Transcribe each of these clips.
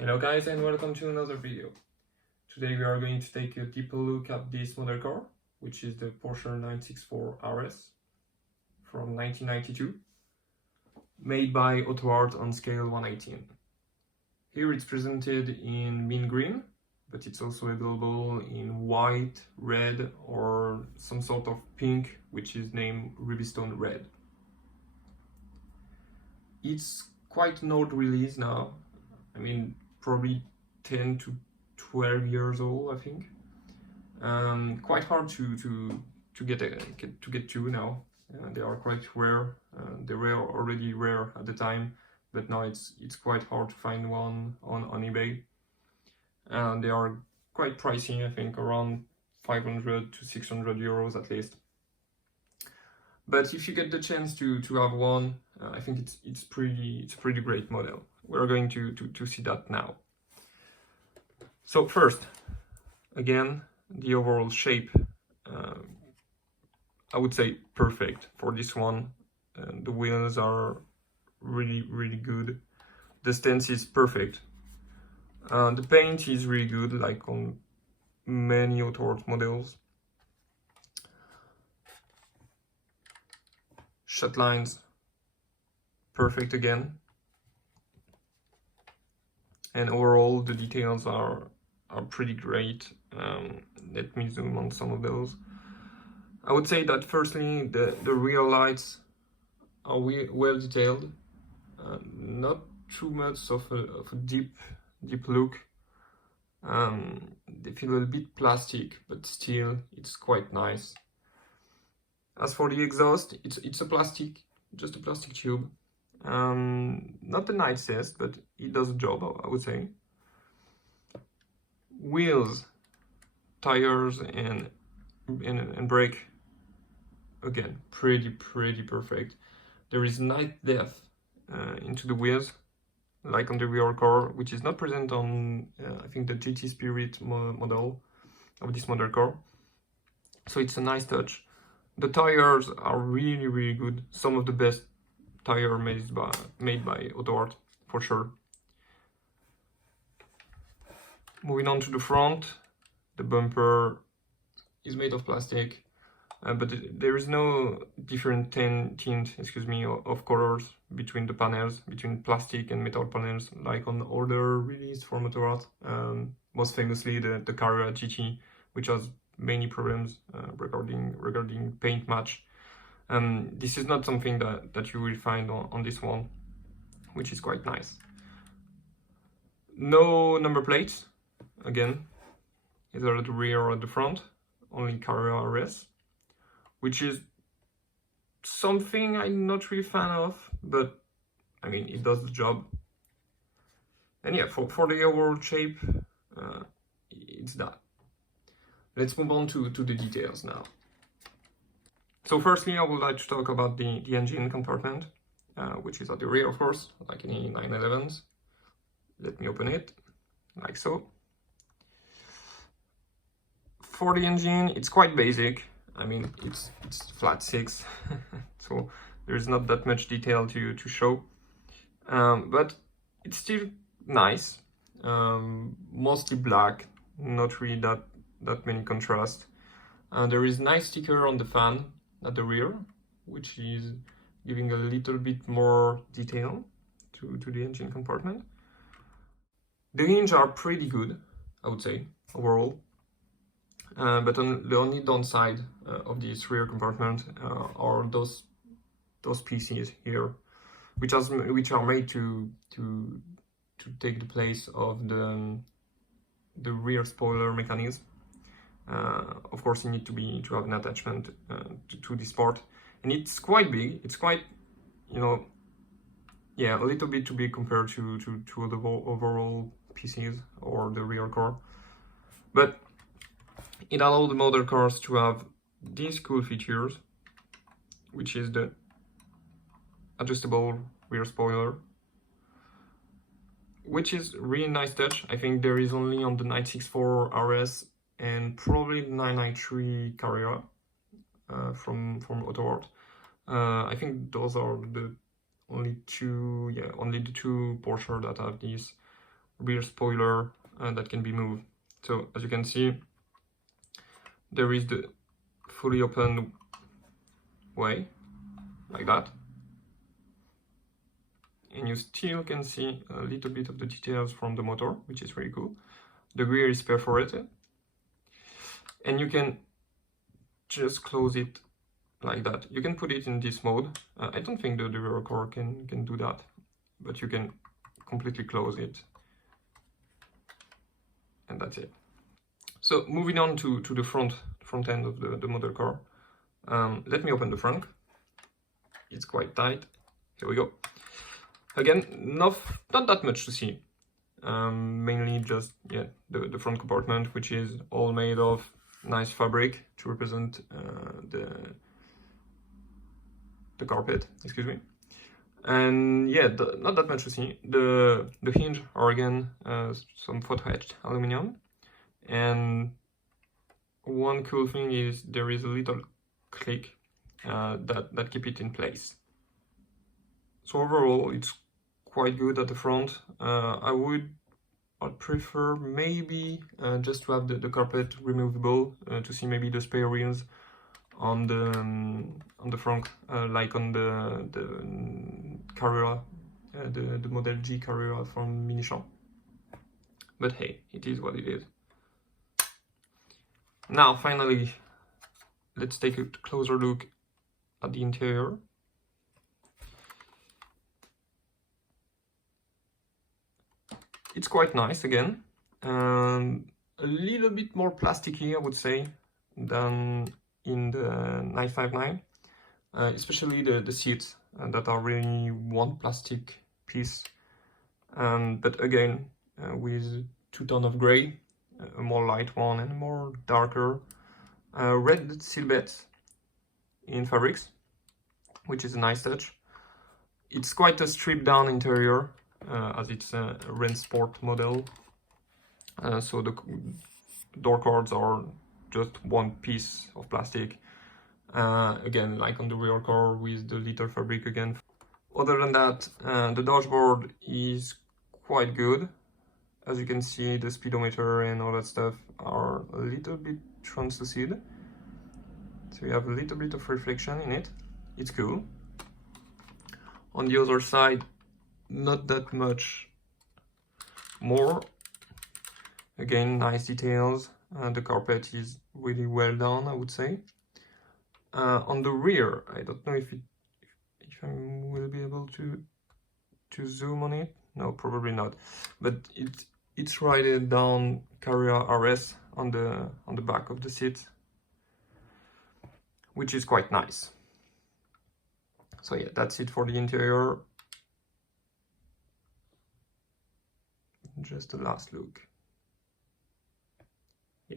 Hello guys and welcome to another video. Today we are going to take a deeper look at this model car, which is the Porsche 964 RS from 1992, made by AUTOart on scale 1/18. Here it's presented in mint green, but it's also available in white, red or some sort of pink, which is named Rubystone Red. It's quite an old release now. I mean, probably 10 to 12 years old, I think. Quite hard to get to now. They are quite rare. They were already rare at the time, but now it's quite hard to find one on eBay. And they are quite pricey, I think around 500 to 600 euros at least. But if you get the chance to have one, I think it's a pretty great model. We're going to see that now. So first, again, the overall shape, I would say perfect for this one. The wheels are really good. The stance is perfect. The paint is really good, like on many AUTOart models. Shut lines, perfect again. And overall, the details are pretty great. Let me zoom on some of those. I would say that firstly, the rear lights are well detailed. Not too much of a deep look. They feel a bit plastic, but still, it's quite nice. As for the exhaust, it's just a plastic tube. Not the nicest, but it does the job, I would say. Wheels, tires, and brake, again, pretty perfect. There is nice depth into the wheels, like on the rear car, which is not present on, I think, the GT Spirit model of this model car. So it's a nice touch. The tires are really good. Some of the best tire made by AUTOart, for sure. Moving on to the front, the bumper is made of plastic, but there is no different tint, of colors between the panels, between plastic and metal panels, like on older release from AUTOart, most famously the Carrera GT, which has many problems regarding paint match. This is not something that you will find on this one, which is quite nice. No number plates, again, either at the rear or at the front, only Carrera RS, which is something I'm not really fan of, but I mean, it does the job. And yeah, for the overall shape, it's that. Let's move on to the details now. So firstly, I would like to talk about the engine compartment, which is at the rear, of course, like any 911s. Let me open it, like so. For the engine, it's quite basic. I mean, it's flat 6, so there's not that much detail to show. But it's still nice. Mostly black, not really that many contrast. There is nice sticker on the fan at the rear, which is giving a little bit more detail to the engine compartment. The hinges are pretty good, I would say, overall. But the only downside of this rear compartment are those pieces here, which are made to take the place of the rear spoiler mechanism. Of course, you need to have an attachment to this part, and it's quite big. It's quite, a little bit too big compared to the overall pieces or the rear car. But it allows the model cars to have these cool features, which is the adjustable rear spoiler, which is really nice touch. I think there is only on the 964 RS and probably the 993 Carrera from AUTOart. I think those are the only the two Porsche that have these. rear spoiler that can be moved. So as you can see, there is the fully open way, like that. And you still can see a little bit of the details from the motor, which is really cool. The rear is perforated. And you can just close it like that. You can put it in this mode. I don't think the rear core can do that, but you can completely close it. And that's it. So moving on to the front end of the model car. Let me open the front. It's quite tight. Here we go. Again, not that much to see. Mainly just the front compartment, which is all made of nice fabric to represent the carpet. Excuse me. And yeah, not that much to see. The hinge are again some photo etched aluminum, and one cool thing is there is a little click that keep it in place. So overall, it's quite good at the front. I'd prefer maybe just to have the carpet removable to see maybe the spare wheels on the front, like on the Carrera, the Model G Carrera from Mini-Champ. But hey, it is what it is. Now, finally, let's take a closer look at the interior. It's quite nice again, a little bit more plasticky, I would say, than in the 959, especially the seats that are really one plastic piece, but again with two tones of gray, a more light one and a more darker red silhouette in fabrics, which is a nice touch. It's quite a stripped down interior, as it's a Ren Sport model, so the door cards are just one piece of plastic, again like on the rear car with the little fabric again. Other than that, the dashboard is quite good. As you can see, the speedometer and all that stuff are a little bit translucent, so you have a little bit of reflection in it. It's cool. On the other side, not that much more. Again, nice details. The carpet is really well done, I would say. On the rear, I don't know if I will be able to zoom on it. No, probably not. But it's written down Carrera RS on the back of the seat, which is quite nice. So yeah, that's it for the interior. Just a last look. Yeah.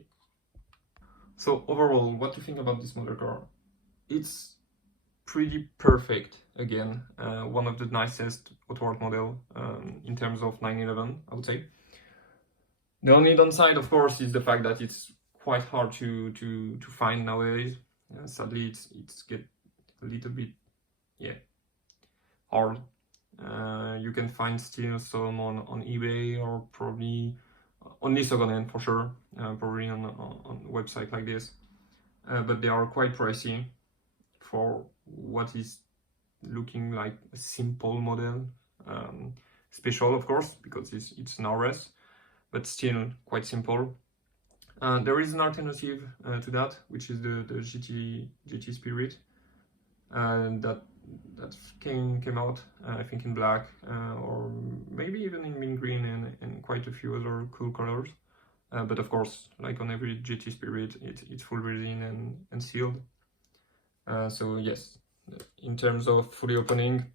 So overall, what do you think about this model car? It's pretty perfect. Again, one of the nicest AUTOart model in terms of 911, I would say. The only downside, of course, is the fact that it's quite hard to find nowadays. Sadly, it's get a little bit hard. You can find still some on eBay, or probably only secondhand for sure, probably on a website like this, but they are quite pricey for what is looking like a simple model. Special, of course, because it's an RS, but still quite simple. There is an alternative to that, which is the GT Spirit, that came out, I think in black, or maybe even in mint green and quite a few other cool colors. But of course, like on every GT Spirit, it's full resin and sealed. So yes, in terms of fully opening,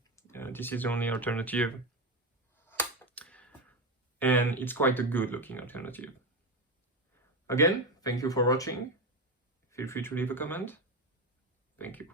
this is the only alternative. And it's quite a good looking alternative. Again, thank you for watching. Feel free to leave a comment. Thank you.